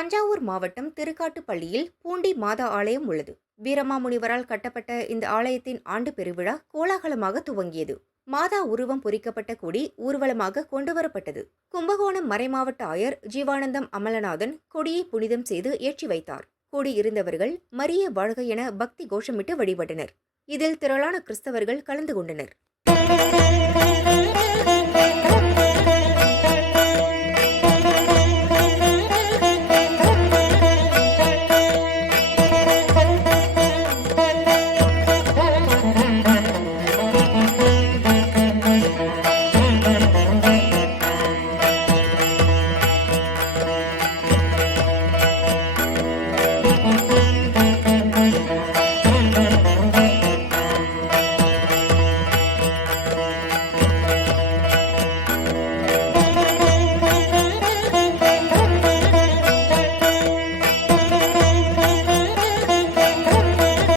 தஞ்சாவூர் மாவட்டம் திருக்காட்டுப்பள்ளியில் பூண்டி மாதா ஆலயம் உள்ளது. வீரமாமுனிவரால் கட்டப்பட்ட இந்த ஆலயத்தின் ஆண்டு பெருவிழா கோலாகலமாக துவங்கியது. மாதா உருவம் பொறிக்கப்பட்ட கொடி ஊர்வலமாக கொண்டுவரப்பட்டது. கும்பகோணம் மறைமாவட்ட ஆயர் ஜீவானந்தம் அமலநாதன் கொடியை புனிதம் செய்து ஏற்றி வைத்தார். கூடியிருந்தவர்கள் மரிய வாழ்க என பக்தி கோஷமிட்டு வழிபட்டனர். இதில் திரளான கிறிஸ்தவர்கள் கலந்து கொண்டனர்.